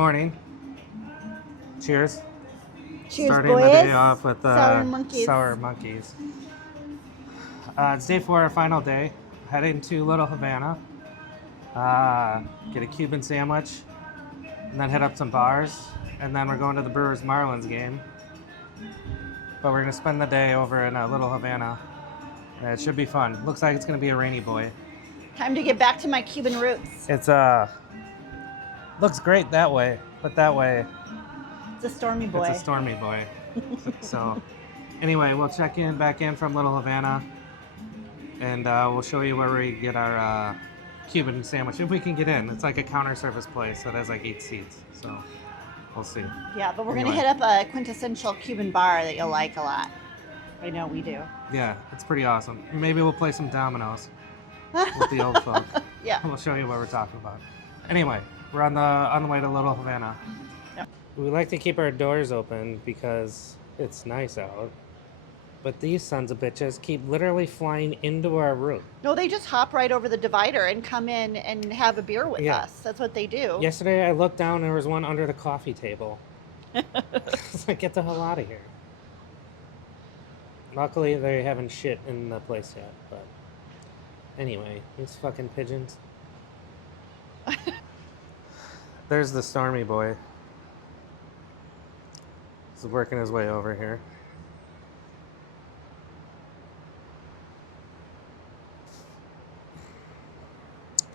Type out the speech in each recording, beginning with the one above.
morning. Cheers. Cheers, Starting boys. the day off with Sour monkeys. Sour monkeys. It's day 4, our final day. Heading to Little Havana. Get a Cuban sandwich, and then hit up some bars. And then we're going to the Brewers Marlins game. But we're gonna spend the day over in Little Havana. It should be fun. Looks like it's gonna be a rainy boy. Time to get back to my Cuban roots. It's looks great that way, but that way It's a stormy boy. it's a stormy boy. So anyway, we'll check back in from Little Havana, and we'll show you where we get our Cuban sandwich, if we can get in. It's like a counter service place that has like 8 seats, so we'll see. Yeah, but we're Anyway. gonna hit up a quintessential Cuban bar that you'll like a lot. I know we do. Yeah, it's pretty awesome. Maybe we'll play some dominoes with the old folk. Yeah. We'll show you what we're talking about. Anyway, we're on the way to Little Havana. Yep. We like to keep our doors open because it's nice out. But these sons of bitches keep literally flying into our room. No, they just hop right over the divider and come in and have a beer with us. That's what they do. Yesterday I looked down and there was one under the coffee table. I was like, get the hell out of here. Luckily they haven't shit in the place yet, but anyway, these fucking pigeons. There's the stormy boy. He's working his way over here.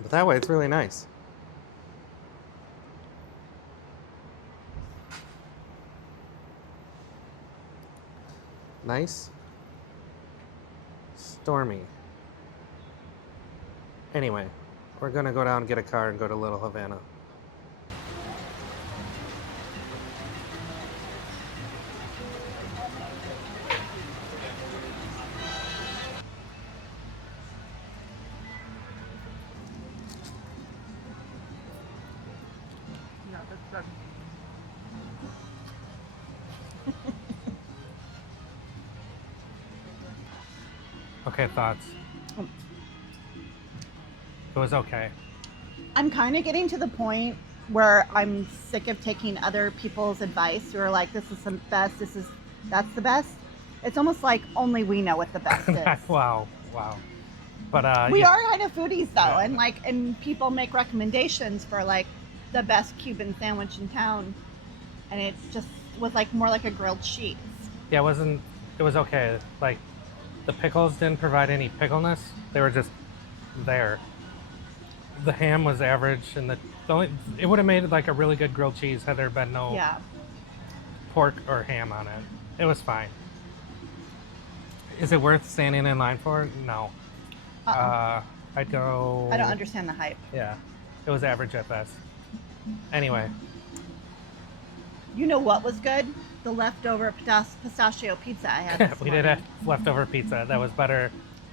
But that way it's really nice. Nice. Stormy. Anyway, we're gonna go down and get a car and go to Little Havana. Okay, thoughts? It was okay. I'm kind of getting to the point where I'm sick of taking other people's advice who are like, this is the best, that's the best. It's almost like only we know what the best is. Wow. But We yeah. are kind of foodies though, and people make recommendations for like the best Cuban sandwich in town, and it just was like more like a grilled cheese. Yeah, it was okay. Like, the pickles didn't provide any pickleness. They were just there. The ham was average, and it would have made it like a really good grilled cheese had there been no pork or ham on it. It was fine. Is it worth standing in line for? No. I'd go... I don't understand the hype. Yeah, it was average at best. Anyway. You know what was good? The leftover pistachio pizza I had this We did have leftover pizza. That was better.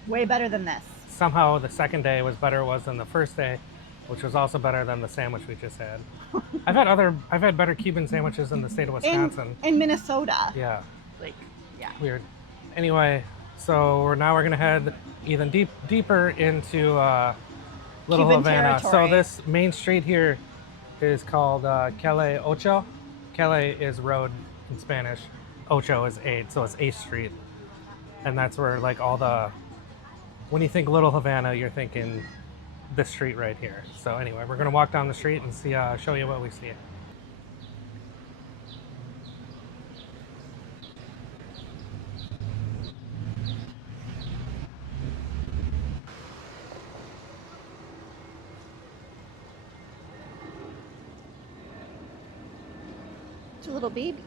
Way better than this. Somehow the second day was better than the first day, which was also better than the sandwich we just had. I've had better Cuban sandwiches in the state of Wisconsin. In Minnesota. Yeah. Like, yeah. Weird. Anyway, so we're gonna head even deeper into Little Cuban Havana. territory. So this main street here is called Calle Ocho. Calle is road in Spanish. Ocho is 8, so it's 8th Street. And that's where like when you think Little Havana, you're thinking this street right here. So anyway, we're gonna walk down the street and show you what we see. Two little babies.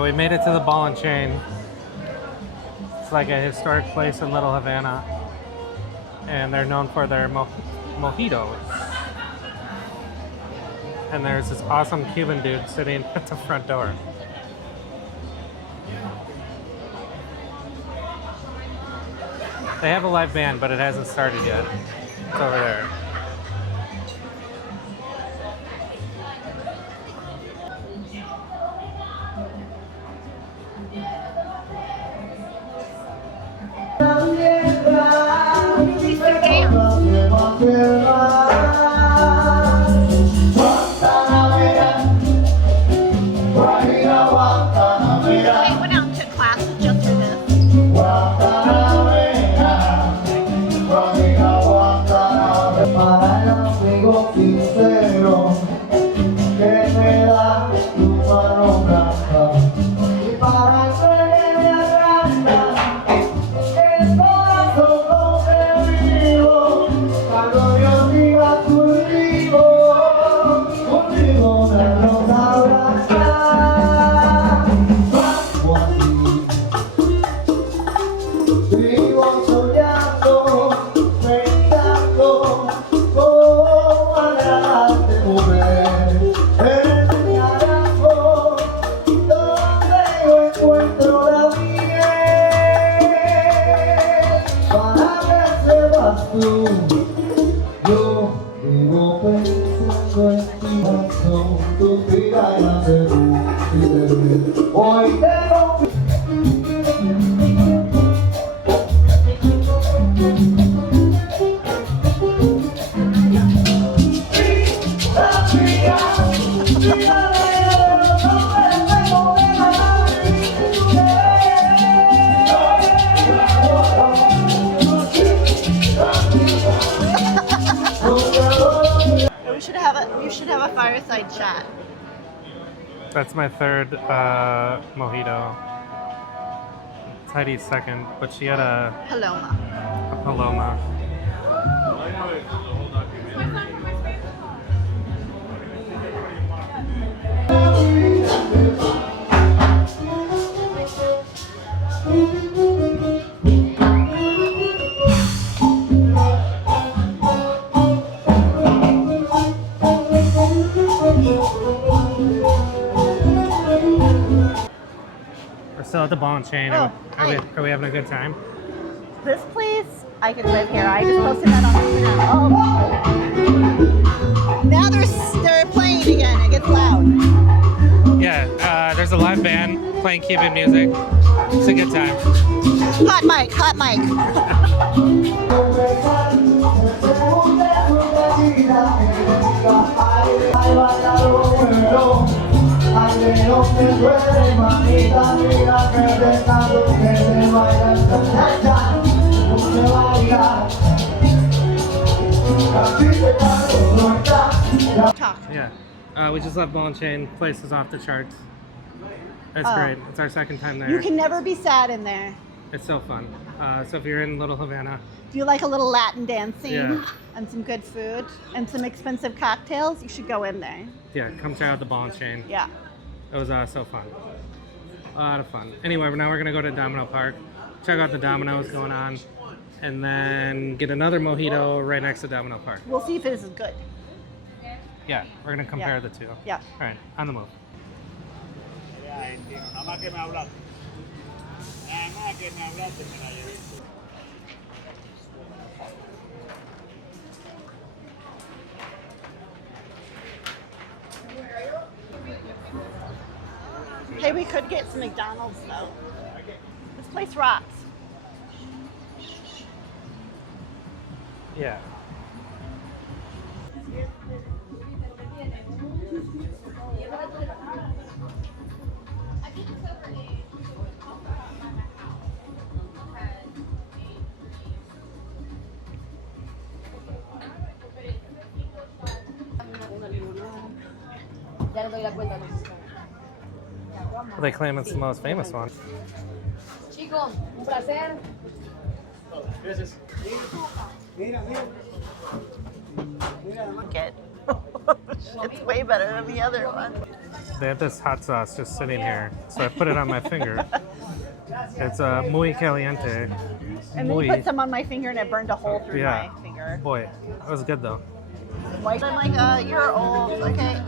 We made it to the Ball and Chain. It's like a historic place in Little Havana, and they're known for their mojitos. and there's this awesome Cuban dude sitting at the front door. They have a live band, but it hasn't started yet. It's over there. I went out to classes just for this. Para el amigo sincero que me da tu mano blanca y para el que me arrastra el corazón donde vivo cuando yo diga contigo me lo sabrás bajo a ti vivo soñando pensando cómo agradarte mujer en mi hallazgo donde yo encuentro la miel para que sepas tú yo vivo pensando en ti razón tu vida y la de tu hoy te confío. We should have a fireside chat. That's my third mojito. It's Heidi's second, but she had a Paloma. We're still at the ball and chain. Oh, Are we having a good time? This place, I could live here. I just posted that on Instagram. Oh. Now they're playing again. It gets loud. Yeah, there's a live band playing Cuban music. It's a good time. Hot mic, hot mic. Talk. Yeah. We just left Ball and Chain. Place is off the charts. It's Oh. great. It's our second time there. You can never be sad in there. It's so fun. So if you're in Little Havana, If you like a little Latin dancing Yeah. and some good food and some expensive cocktails, you should go in there. yeah, come check out the Ball and Chain. Yeah. It was so fun. A lot of fun. Anyway, now we're gonna go to Domino Park, check out the dominoes going on, and then get another mojito right next to Domino Park. We'll see if it is good. Yeah, we're gonna compare Yeah. the two. Yeah. All right, on the move. Nada más que me hablaste. Nada más que me hablaste me la llevé. Hey, we could get some McDonald's though. This place rocks. Yeah. Ya le doy la cuenta. Well, they claim it's the most famous one. Chicos, un placer. Get. It's way better than the other one. They have this hot sauce just sitting here, so I put it on my finger. It's muy caliente. And then you put some on my finger and it burned a hole through Yeah. my finger. Boy, that was good though. White. I'm like, you're old. Okay.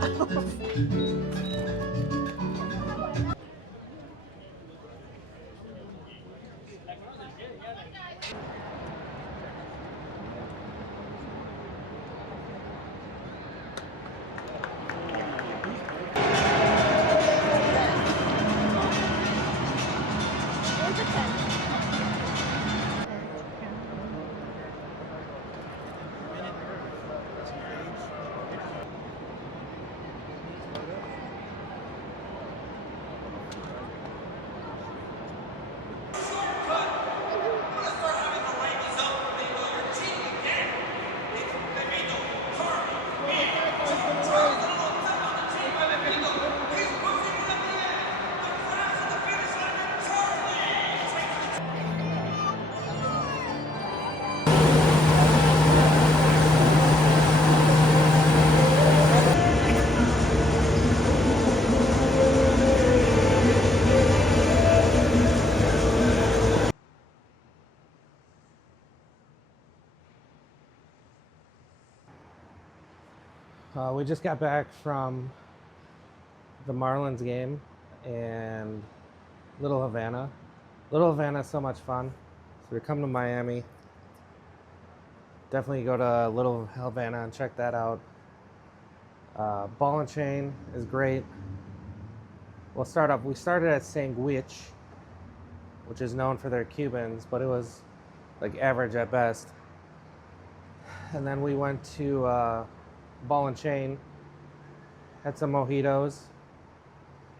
We just got back from the Marlins game and Little Havana. Little Havana is so much fun. So we're coming to Miami. Definitely go to Little Havana and check that out. Ball and Chain is great. We started at Sanguich, which is known for their Cubans, but it was like average at best. And then we went to Ball and Chain, had some mojitos,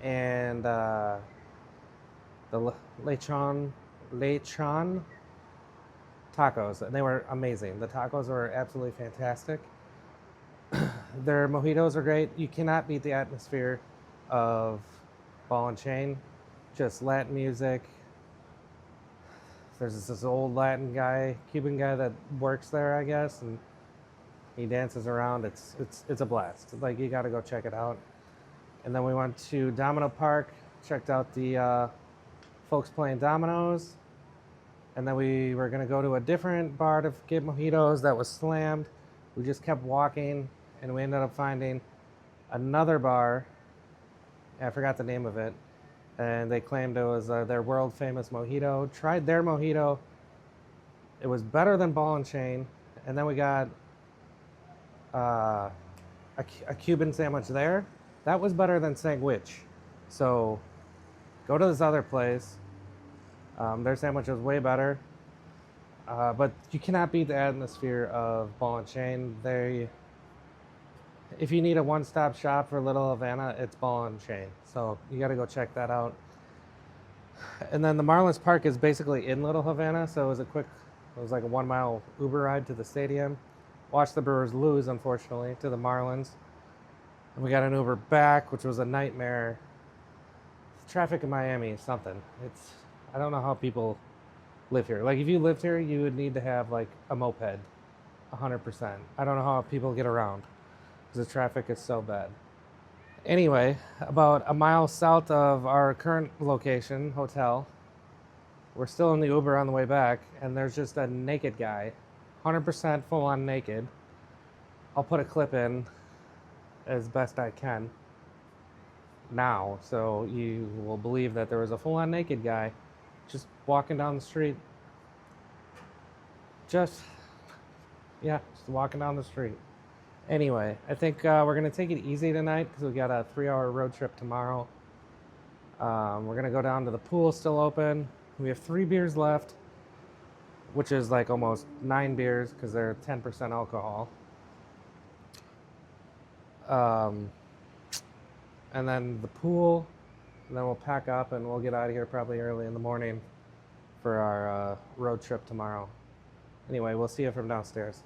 and the lechon tacos, and they were amazing. The tacos were absolutely fantastic. Their mojitos are great. You cannot beat the atmosphere of Ball and Chain. Just Latin music. There's this old Latin guy, Cuban guy that works there, I guess, and he dances around. It's a blast. Like, you got to go check it out. And then we went to Domino Park, checked out the folks playing dominoes. And then we were going to go to a different bar to get mojitos that was slammed. We just kept walking, and we ended up finding another bar. I forgot the name of it. And they claimed it was their world famous mojito. Tried their mojito. It was better than Ball and Chain. And then we got a Cuban sandwich there. That was better than Sanguich. So go to this other place. Their sandwich was way better. But you cannot beat the atmosphere of Ball and Chain. If you need a one-stop shop for Little Havana, it's Ball and Chain. So you got to go check that out. And then the Marlins Park is basically in Little Havana, so it was like a 1 mile Uber ride to the stadium. Watched the Brewers lose, unfortunately, to the Marlins. And we got an Uber back, which was a nightmare. Traffic in Miami is something. I don't know how people live here. Like, if you lived here, you would need to have like a moped, 100%. I don't know how people get around because the traffic is so bad. Anyway, about a mile south of our current location, hotel, we're still in the Uber on the way back, and there's just a naked guy, 100% full on naked. I'll put a clip in as best I can now, so you will believe that there was a full on naked guy just walking down the street. Just walking down the street. Anyway, I think we're going to take it easy tonight because we got a 3-hour road trip tomorrow. We're going to go down to the pool, still open. We have 3 beers left, which is like almost 9 beers because they're 10% alcohol. And then the pool, and then we'll pack up and we'll get out of here probably early in the morning for our road trip tomorrow. Anyway, we'll see you from downstairs.